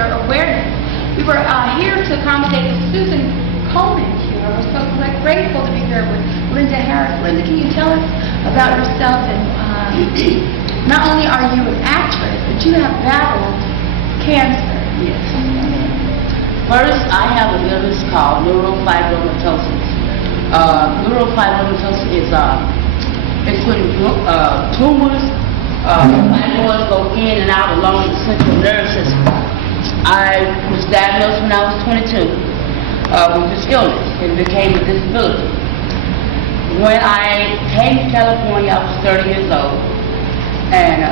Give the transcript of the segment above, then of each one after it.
your awareness. We were here to accommodate Susan Coleman here. We're so grateful to be here with Linda Harris. Linda, can you tell us about yourself? And not only are you an actress, but you have battled cancer. Yes. First, I have a illness called neurofibromatosis. Neurofibromatosis is it's when tumors, fibroids go in and out along the central nervous system. I was diagnosed when I was 22 with this illness. It became a disability. When I came to California, I was 30 years old, and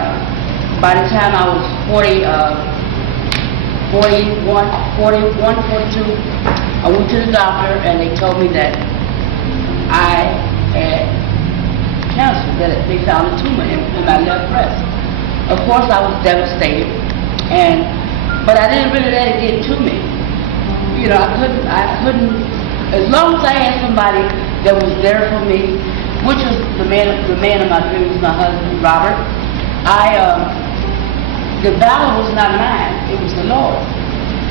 by the time I was 42, I went to the doctor and they told me that I had cancer, that they found a tumor in my left breast. Of course, I was devastated, but I didn't really let it get to me. You know, I couldn't, as long as I had somebody that was there for me, which was the man of my dreams, my husband, Robert. The battle was not mine, it was the Lord.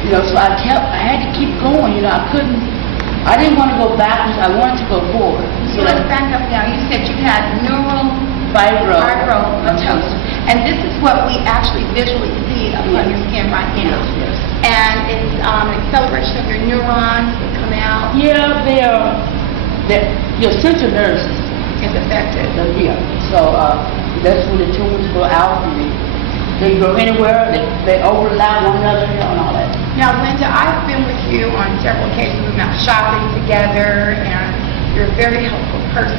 You know, so I had to keep going, you know, I didn't want to go backwards, I wanted to go forward. So let's back up now. You said you had neurofibromatosis. And this is what we actually visually see up on your skin right now. Yes. And it's an acceleration of your neurons that come out. Yeah, your central nervous system is affected. Yeah. So that's when the tumors go out and they go anywhere, they overlap one another and all that. Now, Linda, I've been with you on several occasions. We've been out shopping together, and you're a very helpful person.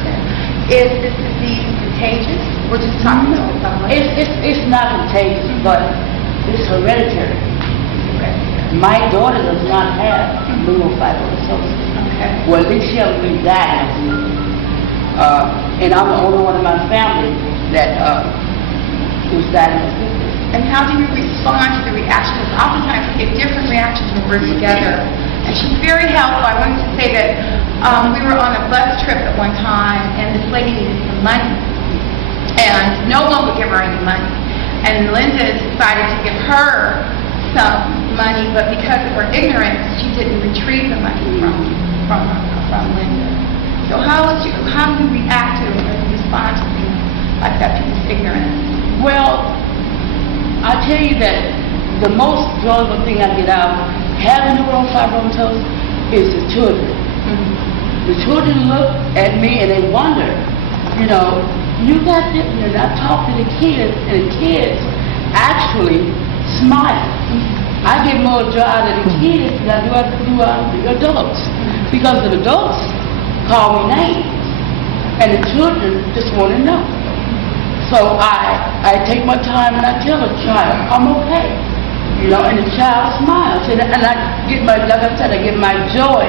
Is this disease contagious? We're just talking about it's not contagious, but it's hereditary. My daughter does not have neurofibromatosis. Okay. Well, at least she hasn't been diagnosed. And I'm the only one in my family that was diagnosed with this. And how do you respond to the reactions? Oftentimes we get different reactions when we're together. And she's very helpful. I wanted to say that we were on a bus trip at one time, and this lady needed some money. And no one would give her any money. And Linda decided to give her some money, but because of her ignorance, she didn't retrieve the money from Linda. So how do you react to and respond to things like that, people's ignorance? Well, I tell you that the most joyful thing I get out of having neurofibromatosis is the children. Mm-hmm. The children look at me and they wonder, you know, you got this, and I talk to the kids, and the kids actually smile. Mm-hmm. I get more joy out of the kids than I do out of the adults, because the adults call me names, and the children just want to know. So I take my time and I tell a child, I'm okay. You know, and the child smiles. And I get my, like I said, I get my joy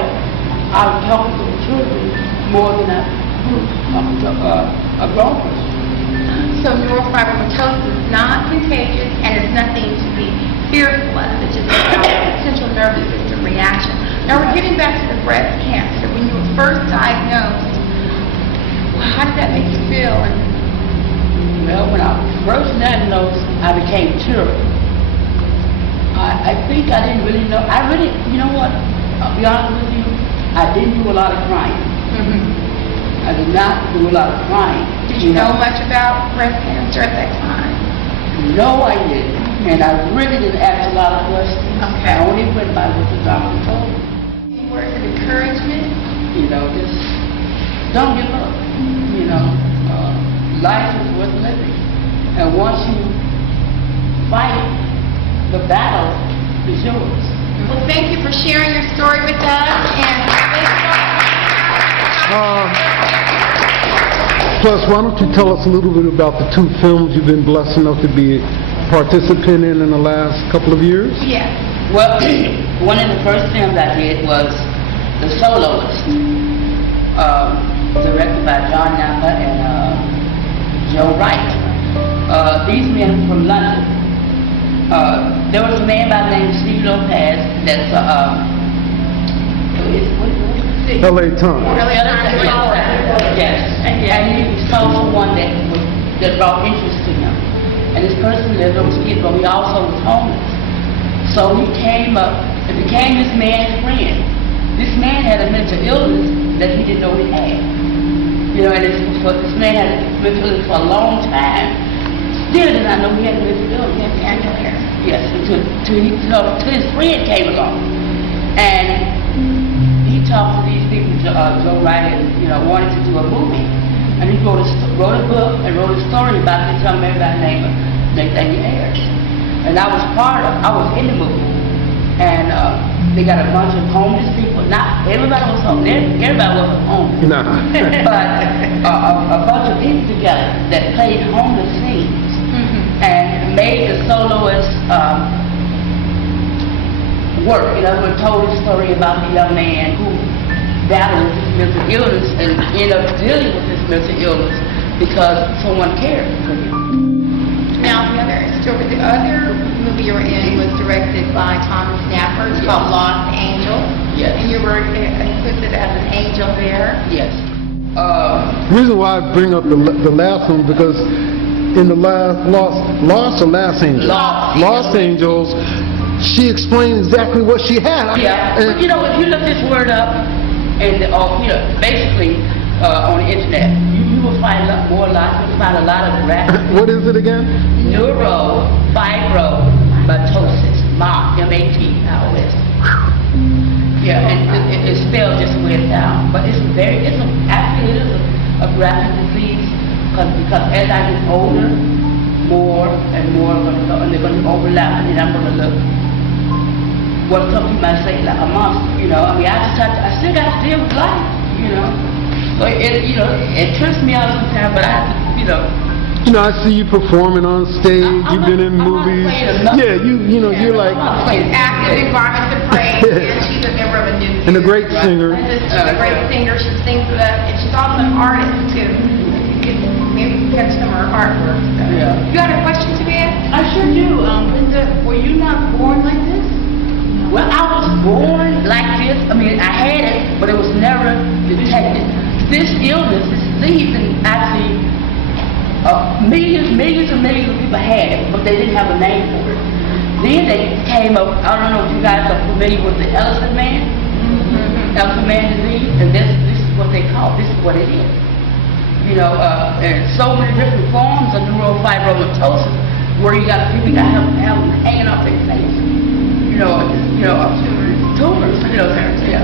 out of talking to the children more than I do talking to a grown person. So neurofibromatosis is not contagious and it's nothing to be fearful of. It's just a central nervous system reaction. Now we're getting back to the breast cancer. When you were first diagnosed, how did that make you feel? Well, when I was first diagnosed, I became tearful. I think I didn't really know. You know what? I'll be honest with you, I didn't do a lot of crying. Mm-hmm. I did not do a lot of crying. Did you know much about breast cancer at that time? No, I didn't. And I really didn't ask a lot of questions. Okay. I only went by what the doctor told me. Any words of encouragement? You know, just don't give up. You know. Life is worth living, and once you fight, the battle is yours. Well, thank you for sharing your story with us, and plus, why don't you tell us a little bit about the two films you've been blessed enough to be a participant in the last couple of years? Yes. Well, one of the first films I did was The Soloist, directed by John Napa and Joe Wright. These men from London. There was a man by the name of Steve Lopez that's L.A. Times. Yes. And he saw someone that brought interest to him. And this person lived on Skid Row. He also was homeless. So he came up and became this man's friend. This man had a mental illness that he didn't know he had. You know, and this man had a mental illness for a long time. Still did not know he had a mental illness. Yes, until his friend came along. And he talked to these people, Joe Wright, and, you know, wanted to do a movie. And he wrote a book and wrote a story about this young man by the name of Nathaniel Ayers. And I was in the movie. And they got a bunch of homeless people. Not everybody was homeless. Everybody wasn't homeless. Nah. But a bunch of people together that played homeless scenes and made the Soloist work. You know, we told a story about the young man who battled with his mental illness and ended up dealing with his mental illness because someone cared for him. Now, the other movie you were in was directed by Thomas Snapper. It's called Lost Angel. Yes. And you were included as an angel there. Yes. The reason why I bring up the last one, because in the Lost Angels, she explained exactly what she had. Yeah, but you know, if you look this word up, and you know, basically on the internet, you will find you'll find a lot of graphic. What is it again? Neurofibromatosis, M-A-T-O-S. Yeah, and it's spelled just the way it's down, but actually it is a graphic disease because as I get older, more and more are going to go, and they're going to overlap, and then I'm going to look what some people might say like a monster, you know. I mean, I still got to deal with life, you know. So it trips me out sometimes, but I have to, you know. You know, I see you performing on stage. You've been in movies. Yeah, you're like. She's active in Garments of Praise, and she's a member of a new. And a great singer. She's a great singer. She sings with us, and she's also an artist too. Maybe catch some of her artwork. So. Yeah. You got a question to me? I sure do. Linda, were you not born like this? Well, I was born like this. I mean, I had it, but it was never detected. This illness, this disease, and actually millions and millions of people had it, but they didn't have a name for it. Then they came up, I don't know if you guys are familiar with the elephant man, elephant man disease, and this is what they call it. This is what it is. You know, and so many different forms of neurofibromatosis where you got people that have them hanging off their face. Tumors. Yeah.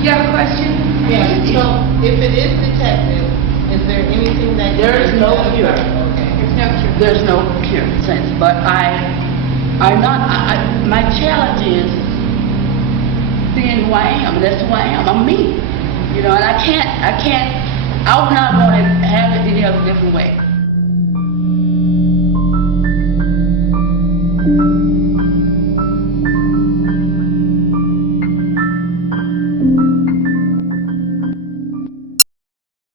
You have a question? Yeah. So, if it is detected, is there anything that There is no cure. Okay. There's no cure. There's no cure since, but my challenge is being who I am. That's who I am. I'm me. You know, and I would not want to have it any other different way.